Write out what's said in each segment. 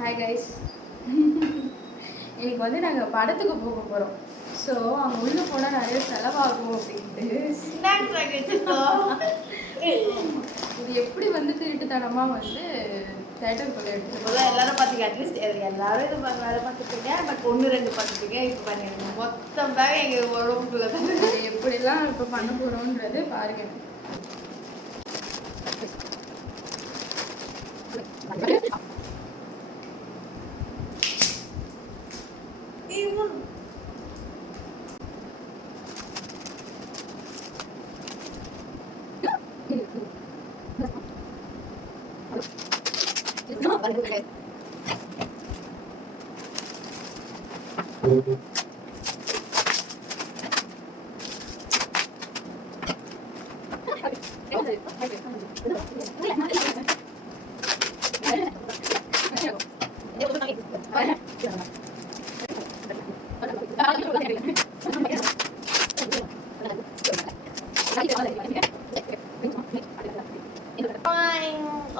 Hi guys. இன்னைக்கு வந்து நாங்கள் படத்துக்கு போக போகிறோம். ஸோ அங்கே உள்ளே போனால் நிறைய செலவாகும் அப்படின்ட்டு இது எப்படி வந்து திருட்டுத்தனமாக வந்து தேட்டருக்குள்ளே எடுத்துகிட்டு எல்லாரும் பார்த்தீங்க. அட்லீஸ்ட் எல்லாரும் இது வேலை பார்த்துருப்பீங்க. பட் 1-2 பார்த்துருப்பீங்க. இப்போ பாருங்க மொத்தம் பேக் எங்கள் உடம்புக்குள்ள தான் எப்படிலாம் இப்போ பண்ண போகிறோன்றது பாருங்க.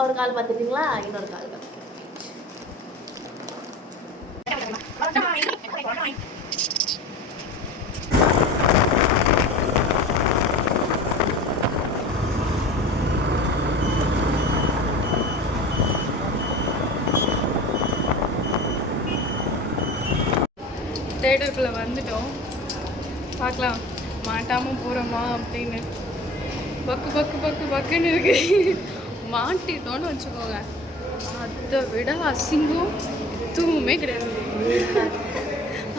ஒரு கால் பார்த்துட்டீங்களா? இன்னொரு கால் தேட்டருக்குள்ளே வந்துட்டோம். பார்க்கலாம் மாட்டாமல் போகிறோமா அப்படின்னு. பக்கு பக்கு பக்கு பக்குன்னு இருக்கு. மாட்டிட்டோன்னு வச்சுக்கோங்க, அதை விட அசிங்கம் எதுவுமே கிடையாது.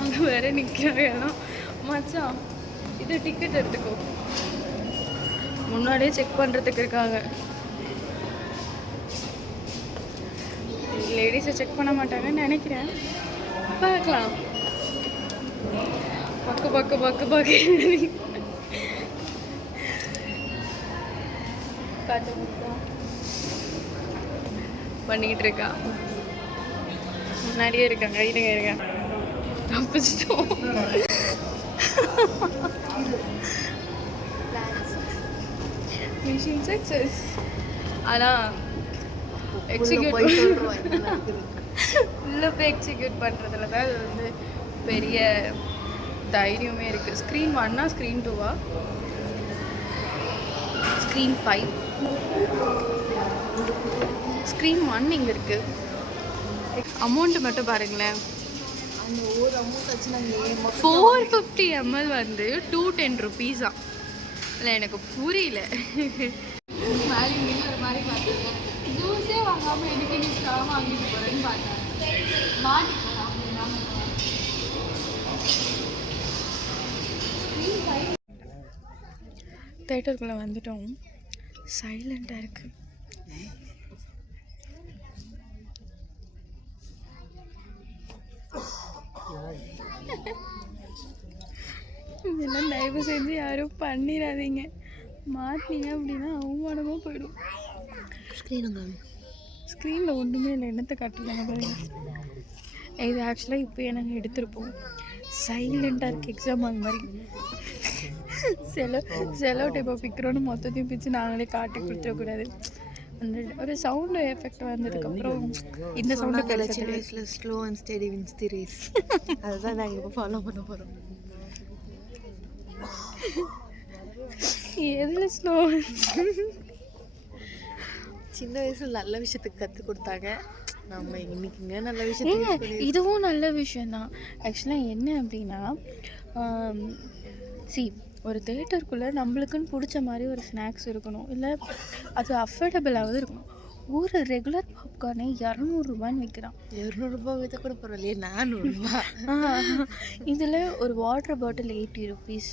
அங்கே வேற நிற்கிறாங்க. மச்சான் இது டிக்கெட் எடுத்துக்கோ, முன்னாடியே செக் பண்ணுறதுக்கு இருக்காங்க. லேடிஸை செக் பண்ண மாட்டாங்கன்னு நினைக்கிறேன். பார்க்கலாம். பக்கு பக்கு பக்கு பக்கு பண்ணிக்கிட்டு இருக்கா. முன்னாடியே இருக்காங்க. இருங்க தப்பிச்சிட்டோம். Mission success. ஆனால் எக்ஸிக்யூட் உள்ளே போய் எக்ஸிக்யூட் பண்ணுறதுல தான் அது வந்து பெரிய தைரியமே இருக்குது. ஸ்க்ரீன் 1 ஸ்க்ரீன் 2 ஸ்க்ரீன் 5 ஸ்க்ரீன் 1 இங்கே இருக்குது. அமௌண்ட்டு மட்டும் பாருங்களேன். அந்த ஒரு அமௌண்ட் வச்சு நாங்கள் 450 ml வந்து 210 rupees-ஆ. இல்லை எனக்கு புரியல. மேலே ஒரு மாதிரி பார்த்துருக்கேன். ஜூஸே வாங்காமல் எனக்கு நீ ஸ்ட்ரா வாங்கிட்டு போகிறேன்னு பார்த்தேன். மாட்டிப்போம் அப்படின்னா தேட்டருக்குள்ளே வந்துட்டோம். சைலண்டாக இருக்குது. இதெல்லாம் தயவு செஞ்சு யாரும் பண்ணிடாதீங்க. மாட்டினீங்க அப்படின்னா அவமானமாக போயிடும். ஸ்க்ரீனில் ஒன்றுமே இல்லை. என்னத்தை காட்டுறாங்க பாருங்க. இது ஆக்சுவலாக இப்போ நாங்கள் எடுத்துருப்போம். சைலண்டாக இருக்குது. எக்ஸாம் அந்த மாதிரி செலோ டைப்பை பிக்கிறோன்னு மொத்தத்தையும் பிச்சு நாங்களே காட்டி கொடுத்துடக்கூடாது. அந்த ஒரு சவுண்டு எஃபெக்ட் வந்ததுக்கப்புறம் இந்த சவுண்டு சின்ன வயசில் slow and steady wins the race. அதுதான் நாங்கள் இப்போ ஃபாலோ பண்ண போகிறோம். எதில் ஸ்லோ? சின்ன வயசில் நல்ல விஷயத்துக்கு கற்றுக் கொடுத்தாங்க. நம்ம இன்னைக்குங்க நல்ல விஷயத்துக்கு இதுவும் நல்ல விஷயந்தான். ஆக்சுவலாக என்ன அப்படின்னா, ஒரு தேட்டருக்குள்ளே நம்மளுக்குன்னு பிடிச்ச மாதிரி ஒரு ஸ்நாக்ஸ் இருக்கணும். இல்லை அது அஃபோர்டபுளாகவும் இருக்கணும். ஒரு ரெகுலர் பாப்கார்னே 200 ரூபான்னு விற்கிறான். 200 ரூபா விற்க கூட பரவாயில்லையே, 400 ரூபா. இதில் ஒரு வாட்டர் பாட்டில் 80 rupees.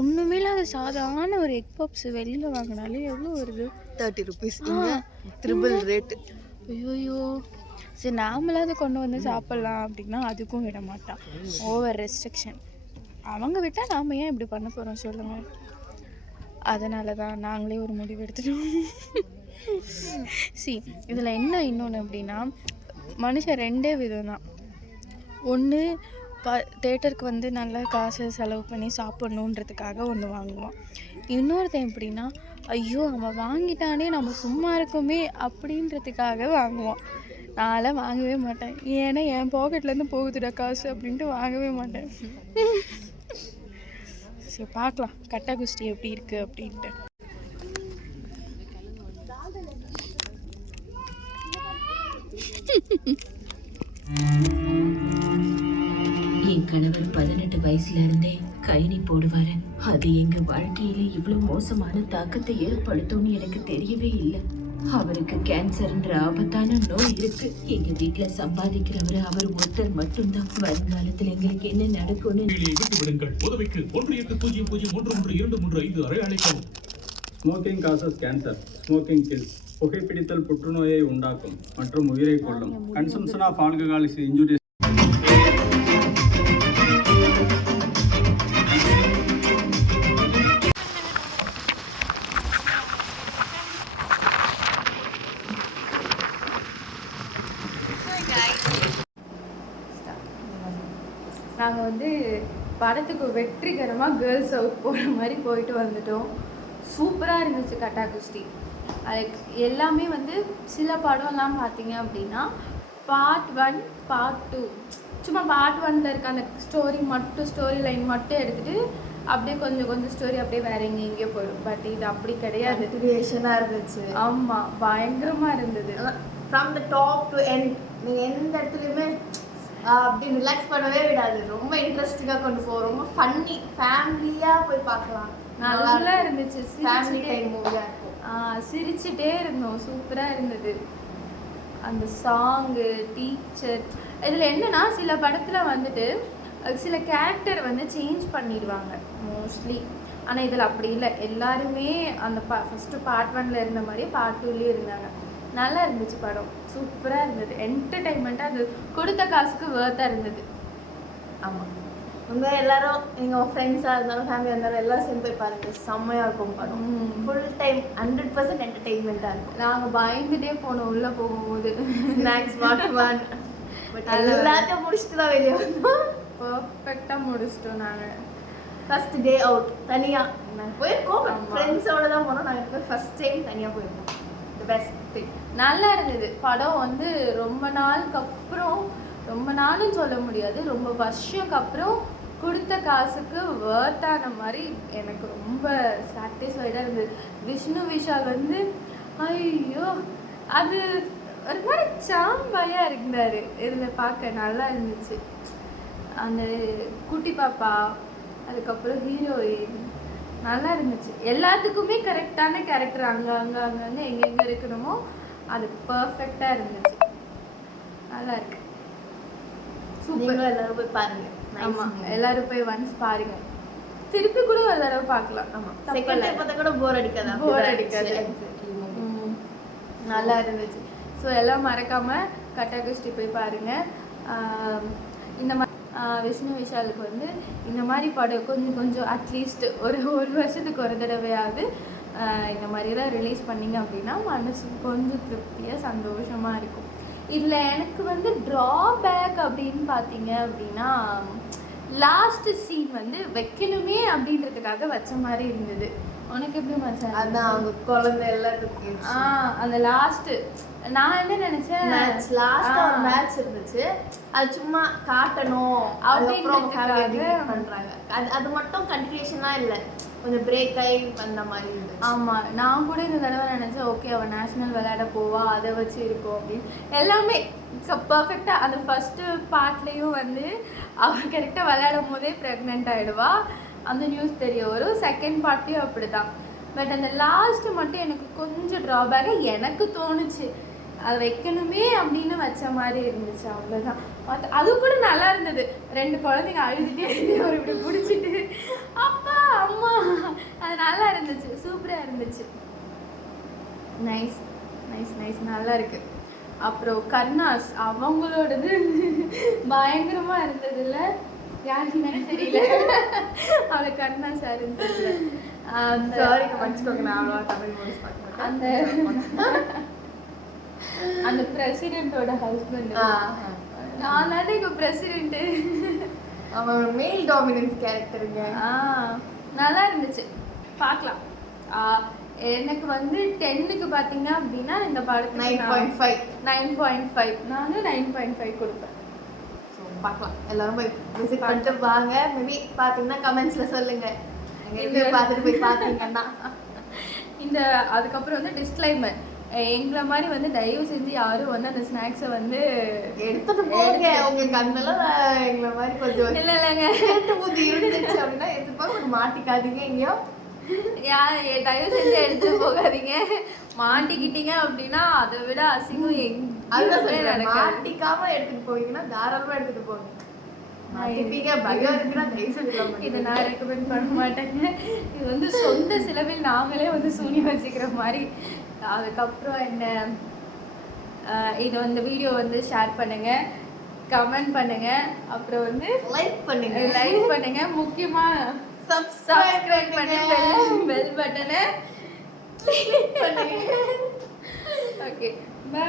ஒன்றுமே இல்லாத சாதாரண ஒரு எக் பப்ஸ் வெளியில் வாங்கினாலே எவ்வளோ வருது? 30 rupees. Triple rate. ஐயோயோ. சரி நாமளாவது கொண்டு வந்து சாப்பிட்லாம் அப்படின்னா அதுக்கும் விட மாட்டான். Over restriction. அவங்க விட்டால் நாம் ஏன் இப்படி பண்ண போகிறோம் சொல்லுங்கள். அதனால தான் நாங்களே ஒரு முடிவு எடுத்துட்டோம். இதில் என்ன இன்னொன்று அப்படின்னா, மனுஷன் 2 விதம் தான். ஒன்று தேட்டருக்கு வந்து நல்லா காசு செலவு பண்ணி சாப்பிட்ணுன்றதுக்காக ஒன்று வாங்குவான். இன்னொருத்தன் எப்படின்னா, ஐயோ அவன் வாங்கிட்டானே நம்ம சும்மா இருக்கோமே அப்படின்றதுக்காக வாங்குவான். நான்லாம் வாங்கவே மாட்டேன். ஏன்னா என் பாக்கெட்லேருந்து போகுதுடா காசு அப்படின்ட்டு வாங்கவே மாட்டேன். சரி பார்க்கலாம் கட்டா குஸ்தி எப்படி இருக்குது அப்படின்ட்டு. என் கணவர் 18 வயசுல இருந்தே கைனி போடுவாரு. அது எங்க வாழ்க்கையில இவ்வளவு மோசமான தாக்கத்தை ஏற்படுத்தும்னு எனக்கு தெரியவே இல்லை. அவருக்கு கேன்சர்ன்ற ஆபத்தான நோய் இருக்கு. எங்க வீட்டுல சம்பாதிக்கிறவரு அவர் ஒருத்தர் மட்டும்தான். வருங்காலத்துல எங்களுக்கு என்ன நடக்கும்னு விட்டு விடுங்கள். உதவிக்கு 180033235 அறை அழைக்கவும். Smoking causes cancer. Smoking kills. புகைப்பிடித்தல் புற்றுநோயை உண்டாக்கும் மற்றும் உயிரை கொல்லும். Consumption of alcohol is injurious. நாங்கள் வந்து படத்துக்கு வெற்றிகரமாக கேர்ள்ஸ் அவுட் போகிற மாதிரி போயிட்டு வந்துட்டோம். சூப்பராக இருந்துச்சு கட்டா குஸ்தி. அதுக்கு எல்லாமே வந்து சில படம்லாம் பார்த்தீங்க அப்படின்னா பார்ட் 1 பார்ட் 2 சும்மா பார்ட் 1ல் இருக்க அந்த ஸ்டோரி லைன் மட்டும் எடுத்துகிட்டு அப்படியே கொஞ்சம் ஸ்டோரி அப்படியே வேற எங்கேயோ போயிடும். பட் இது அப்படி கிடையாது. கிரியேஷனாக இருந்துச்சு. ஆமாம் பயங்கரமாக இருந்தது. From the top to end நீங்கள் எந்த இடத்துலையுமே அப்படி ரிலாக்ஸ் பண்ணவே விடாது. ரொம்ப இன்ட்ரெஸ்டிங்காக கொண்டு போவோம். ரொம்ப ஃபன்னி ஃபேமிலியாக போய் பார்க்கலாம். நல்லா இருந்துச்சு. ஃபேமிலி டைம் மூவியாக இருக்கும். சிரிச்சுட்டே இருந்தோம். சூப்பராக இருந்தது. அந்த சாங்கு டீச்சர் இதில் என்னன்னா சில படத்தில் வந்துட்டு சில கேரக்டர் வந்து சேஞ்ச் பண்ணிடுவாங்க மோஸ்ட்லி. ஆனால் இதில் அப்படி இல்லை. எல்லாருமே அந்த ஃபஸ்ட்டு பார்ட் 1ல் இருந்த மாதிரியே பார்ட் 2லேயும் இருந்தாங்க. நல்லா இருந்துச்சு படம். சூப்பராக இருந்தது. என்டர்டைன்மெண்ட்டாக அது கொடுத்த காசுக்கு வேர்த்தாக இருந்தது. ஆமாம் உங்கள் எல்லாரும் நீங்கள் ஃப்ரெண்ட்ஸாக இருந்தாலும் ஃபேமிலியாக இருந்தாலும் எல்லோரும் சேர்ந்து போய் பாருங்கள். செம்மையாக இருக்கும் படம். ஃபுல் டைம் 100% என்டர்டெயின்மெண்ட்டாக இருக்கும். நாங்கள் பயந்துட்டே போனோம் உள்ளே போகும்போது. ஸ்நாக்ஸ் வாட்டர் பட் எல்லாத்தையும் முடிச்சுட்டு தான் வெளியே வந்தோம். பர்ஃபெக்டாக முடிச்சிட்டோம். நாங்கள் ஃபஸ்ட் டே அவுட் தனியாக நாங்கள் போயிருக்கோம். பட் ஃப்ரெண்ட்ஸோடு தான் போனோம். நாங்கள் இப்போ ஃபஸ்ட் டைம் தனியாக போயிருக்கோம். The best thing. நல்லா இருந்தது படம். வந்து ரொம்ப நாளும் சொல்ல முடியாது, ரொம்ப வருஷத்துக்கு அப்புறம் கொடுத்த காசுக்கு வேர்த்தான மாதிரி எனக்கு ரொம்ப சாட்டிஸ்ஃபைடாக இருந்தது. விஷ்ணு விஷால் வந்து ஐயோ அது ஒரு மாதிரி சாம்பாயாக இருந்தார். இதில் பார்க்க நல்லா இருந்துச்சு. அந்த குட்டி பாப்பா அதுக்கப்புறம் ஹீரோயின் நல்லா இருந்துச்சு. எல்லாத்துக்குமே கரெக்டான கேரக்டர் அங்கங்கே எங்கெங்கே இருக்கணுமோ அது பர்ஃபெக்டாக இருந்துச்சு. நல்லா இருக்கு. சூப்பர். எல்லாரும் போய் பாருங்க. ஆமாம் எல்லாரும் போய் ஒன்ஸ் பாருங்க. திருப்பி கூட ஒரு தடவை பார்க்கலாம். ஆமாம் செகண்ட் டைம் பார்த்தா கூட போர் அடிக்காது. நல்லா இருந்துச்சு. ஸோ எல்லாம் மறக்காமல் கட்டா குஸ்தி போய் பாருங்கள். இந்த மாதிரி விஷ்ணு விஷாலுக்கு வந்து இந்த மாதிரி படம் கொஞ்சம் அட்லீஸ்ட் ஒரு வருஷத்துக்கு ஒரு தடவையாவது இந்த மாதிரிலாம் ரிலீஸ் பண்ணிங்க அப்படின்னா மனசுக்கு கொஞ்சம் திருப்தியாக சந்தோஷமாக இருக்கும். இதில் எனக்கு வந்து ட்ராபேக் அப்படின்னு பார்த்தீங்க அப்படின்னா லாஸ்ட் சீன் வந்து வைக்கணுமே அப்படின்றதுக்காக வச்ச மாதிரி இருந்தது. உனக்கு எப்படி மச்சான்? அதான் அவங்க குழந்தை எல்லாத்துக்கும் அந்த லாஸ்ட்டு நான் என்ன நினைச்சேன் லாஸ்ட்டாக ஒரு மேட்ச் இருந்துச்சு. அது சும்மா காட்டணும் அப்படின்றதுக்காக பண்ணுறாங்க. அது மட்டும் கண்டினியூஷனாக இல்லை, கொஞ்சம் பிரேக் ஆகி அந்த மாதிரி இருந்துச்சு. ஆமாம் நான் கூட இந்த தடவை நினச்சேன் ஓகே அவள் நேஷ்னல் விளையாட போவா அதை வச்சு இருக்கும் அப்படின்னு. எல்லாமே பர்ஃபெக்டாக அந்த ஃபஸ்ட்டு பார்ட்லேயும் வந்து அவள் கரெக்டாக விளையாடும் போதே ப்ரெக்னென்ட் ஆகிடுவா. அந்த நியூஸ் தெரிய வரும். செகண்ட் பார்ட்லேயும் அப்படி தான். பட் அந்த லாஸ்ட்டு மட்டும் எனக்கு கொஞ்சம் ட்ராபேக்காக எனக்கு தோணுச்சு. அது வைக்கணுமே அப்படின்னு வச்ச மாதிரி இருந்துச்சு. அவ்வளோதான். அது கூட நல்லா இருந்தது. 2 குழந்தைங்க அழுதுகிட்டே ஒரு இப்படி பிடிச்சிட்டு அப்பா அம்மா அது நல்லா இருந்துச்சு. சூப்பராக இருந்துச்சு. நைஸ் நைஸ் நைஸ் நல்லா இருக்கு. அப்புறம் கர்ணாஸ் அவங்களோடது பயங்கரமாக இருந்ததுல்ல. யாருக்குமே தெரியல அவளை கர்ணாஸ் யாருன்னு தெரியல. அந்த பிரசிடென்ட்டோட ஹஸ்பண்ட். நான் தானே இப்போ பிரசிடென்ட்டு. அவன் மேல் டாமினன்ஸ் கேரக்டருங்க. நல்லா இருந்துச்சு, பார்க்கலாம். எனக்கு வந்து 10க்கு பார்த்தீங்க அப்படின்னா இந்த படத்துக்கு 9.5 9.5 நானும் 9.5 கொடுப்பேன். ஸோ பார்க்கலாம், எல்லாரும் போய் விசிட் பண்ணிட்டு வாங்க. மேபி பார்த்தீங்கன்னா கமெண்ட்ஸ்ல சொல்லுங்க எங்க பார்த்துட்டு போய் பார்த்தீங்கன்னா. இந்த அதுக்கப்புறம் வந்து டிஸ்க்ளைமர், எங்களை மாதிரி வந்து தயவு செஞ்சு யாரும் வந்து அந்த ஸ்நாக்ஸை வந்து எடுத்துட்டு போங்க. உங்களுக்கு அதெல்லாம் எங்களை மாதிரி கொஞ்சம் இல்லைங்க கேட்டு ஊதி இருந்துச்சு அப்படின்னா எடுத்துட்டு போய் கொஞ்சம் மாட்டிக்காதீங்க. எங்கேயோ தயவு செஞ்சு எடுத்துட்டு போகாதீங்க. மாட்டிக்கிட்டீங்க அப்படின்னா அதை விட அசிங்கம் எங்கே நடக்காது. மாட்டிக்காம எடுத்துட்டு போவீங்கன்னா தாராளமா எடுத்துட்டு போங்க. மாட்டிப்பீங்க பயம் இருக்குன்னா தயவு செஞ்சு இதை நான் ரெக்கமெண்ட் பண்ண மாட்டேங்க. இது வந்து சொந்த செலவில் நாங்களே வந்து சூனியம் வச்சுக்கிற மாதிரி. அதுக்கப்புறம் என்ன, இது வந்து வீடியோ வந்து ஷேர் பண்ணுங்க, கமெண்ட் பண்ணுங்க, அப்புறம் வந்து லைக் பண்ணுங்க, முக்கியமா சப்ஸ்கிரைப் பண்ணி பெல் பட்டனை கிளிக் பண்ணுங்க. Okay, by.